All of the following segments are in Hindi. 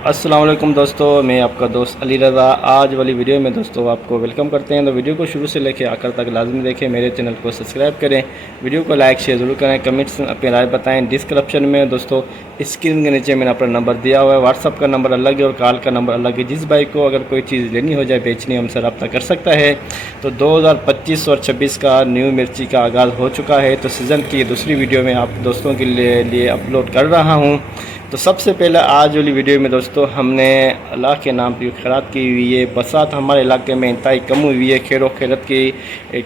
अस्सलाम वालेकुम दोस्तों, मैं आपका दोस्त अली रज़ा। आज वाली वीडियो में दोस्तों आपको वेलकम करते हैं। तो वीडियो को शुरू से लेकर आखिर तक लाजमी देखें, मेरे चैनल को सब्सक्राइब करें, वीडियो को लाइक शेयर ज़रूर करें, कमेंट्स अपनी राय बताएं। डिस्क्रिप्शन में दोस्तों स्क्रीन के नीचे मैंने अपना नंबर दिया हुआ है। व्हाट्सअप का नंबर अलग है और कॉल का नंबर अलग है। जिस भाई को अगर कोई चीज़ लेनी हो जाए, बेचनी, हमसे रब्ता कर सकता है। तो 2025 और 26 का न्यू मिर्ची का आगाज़ हो चुका है। तो सीज़न की दूसरी वीडियो में आप दोस्तों के लिए अपलोड कर रहा हूँ। तो सबसे पहले आज वाली वीडियो में दोस्तों हमने अल्लाह के नाम की खैरात की हुई है। बरसात हमारे इलाके में इंतहाई कम हुई है। खैर खैरत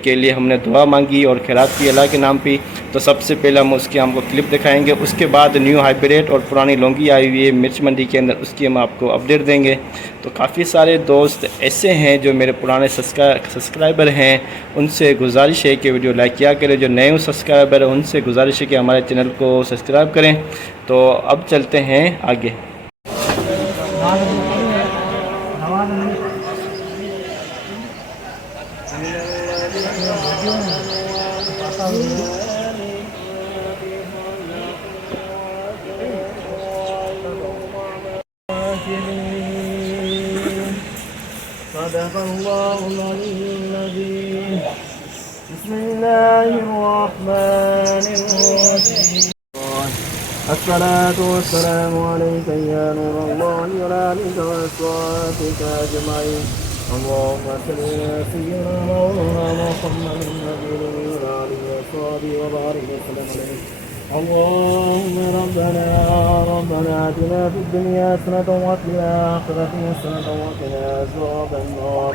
के लिए हमने दुआ मांगी और खैरात की अल्लाह के नाम पे। तो सबसे पहले हम उसकी हमको क्लिप दिखाएंगे। उसके बाद न्यू हाइब्रिड और पुरानी लौंगी आई हुई है मिर्च मंडी के अंदर, उसकी हम आपको अपडेट देंगे। तो काफ़ी सारे दोस्त ऐसे हैं जो मेरे पुराने सब्सक्राइबर हैं, उनसे गुजारिश है कि वीडियो लाइक किया करें। जो नए सब्सक्राइबर हैं उनसे गुजारिश है कि हमारे चैनल को सब्सक्राइब करें। तो अब चलते हैं आगे। अस्सलातु वस्सलामु अलैका या नूरल्लाहि व अला आलिका व अस्हाबिका अजमईन। अल्लाहुम्मा सल्लि अला सय्यिदिना मौलाना मुहम्मदिन नबिय्यिल व आलिहि व अस्हाबिहि व बारिक वसल्लम अलैहि। अल्लाहुम्मा रब्बना आतिना फिद दुनिया हसनतन व फिल आखिरति हसनतन व क़िना अज़ाबन नार।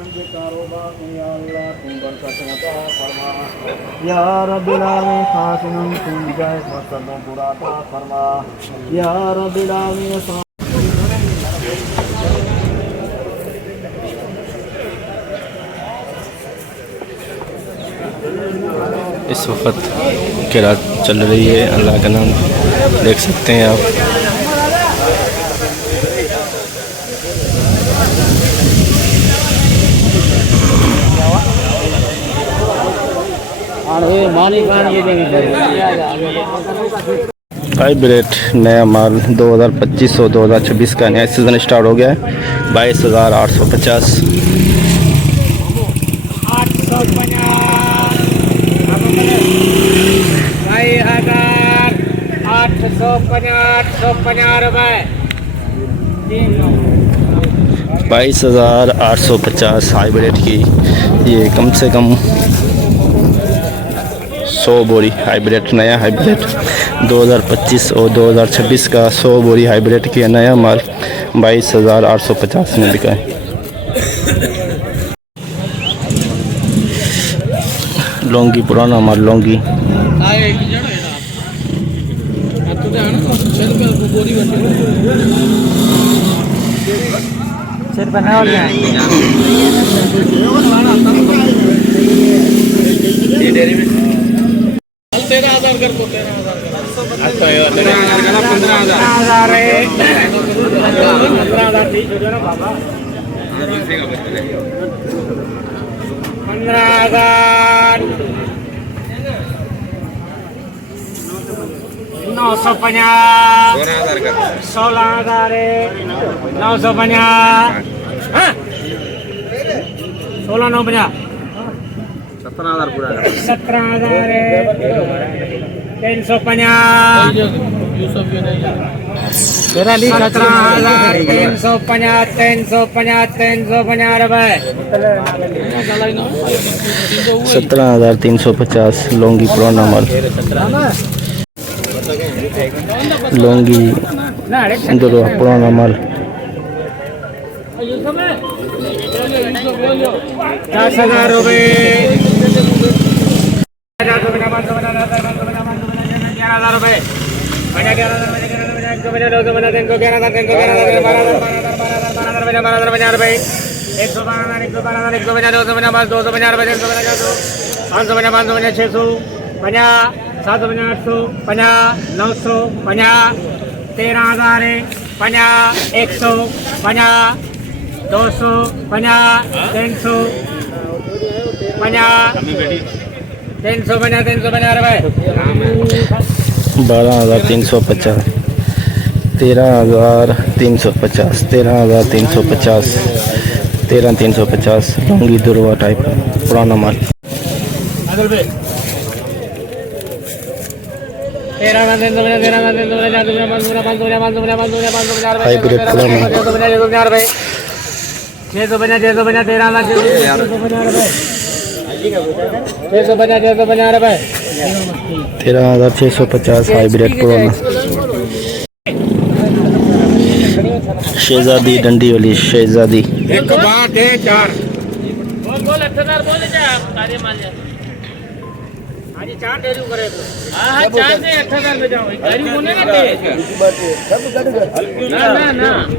हमसे कारोबार में या अल्लाह तुम बरकत अता फरमा या रब्बिल आलमीन। खासिन तुम जायज़ मकसदों पूरा अता फरमा या रब्बिल आलमीन। इस वक्त किरात चल रही है, अल्लाह का नाम देख सकते हैं आप। हाइब्रिड नया माल 2025 और 2026 का नया सीज़न स्टार्ट हो गया है। 22,850 22,850 हाइब्रिड की ये कम से कम 100 बोरी हाइब्रिड, नया हाइब्रिड 2025 और 2026 का 100 बोरी हाइब्रिड किया नया माल 22,850 में बिका है। लौंगी पुराना माल लौंगी ₹17,350 लौंगी पुराना माल लौंगी पुराना माल 10,000 रुपये। 11,000 रुपये। 11,000 रुपये। 11,000 रुपये। 150 रुपये 112 112 150 250 रुपये 550 550 600 50 750 800 50 900 50 13,000 50 100 50 200 50 300 50 350 रुपये 12,350 13,350 13,350 13,350 लौंगी दुर्वा टाइप पुराना माल 13,350 हाइब्रिड पुराना 13,650 हाइब्रिड पुराना शहजादी डंडी वाली शहजादी एक बात है 4 बोल 8,000 बोले जाए आप कार्य मान लिया आज 4 डेरी करे हाँ 4 से 8,000 में जाओ गाड़ी बोले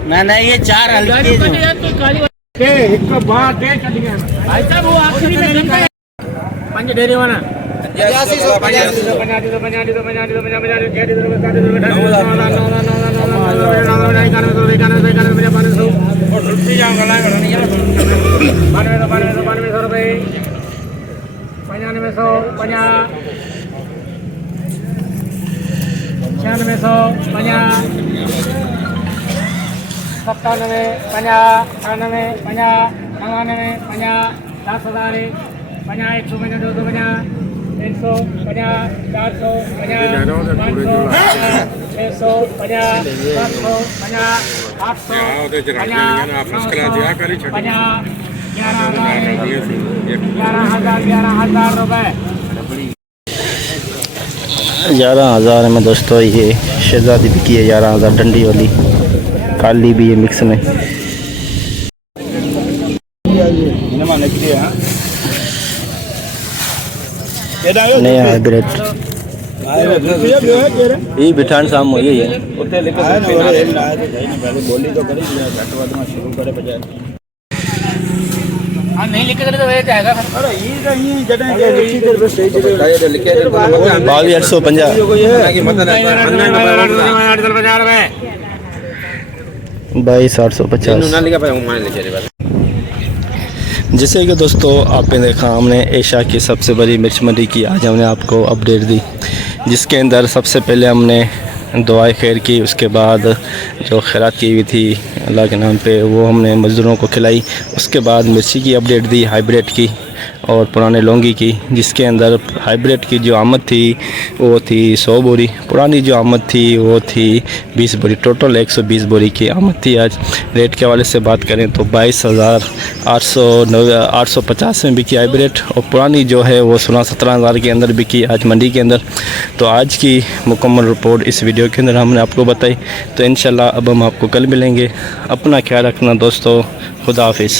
ना ना ये 4 हल्की तो काली एक बात है चल गया भाई साहब वो आखिरी में जब 5 डेरी वाला 11,000 में दोस्तों ये शहजादी बिकी है 11,000 डंडी वाली काली भी है मिक्स में नया हाइब्रिड ये बिठान शाम यही है नहीं लिख कर तो वही जाएगा बावी 850 22,850 जैसे कि दोस्तों आपने देखा हमने एशिया की सबसे बड़ी मिर्च मंडी की आज हमने आपको अपडेट दी जिसके अंदर सबसे पहले हमने दुआएं खैर की उसके बाद जो खैरात की हुई थी अल्लाह के नाम पे वो हमने मज़दूरों को खिलाई उसके बाद मिर्ची की अपडेट दी हाइब्रिड की और पुराने लौंगी की जिसके अंदर हाइब्रिड की जो आमद थी वो थी 100 बोरी पुरानी जो आमद थी वो थी 20 बोरी टोटल 120 बोरी की आमद थी। आज रेट के हवाले से बात करें तो 22,850 में बिकी हाइब्रिड और पुरानी जो है वो 16-17 के अंदर बिकी आज मंडी के अंदर। तो आज की मुकम्मल रिपोर्ट इस वीडियो के अंदर हमने आपको बताई। तो इंशाल्लाह अब हम आपको कल मिलेंगे। अपना ख्याल रखना दोस्तों, खुदा हाफिज़।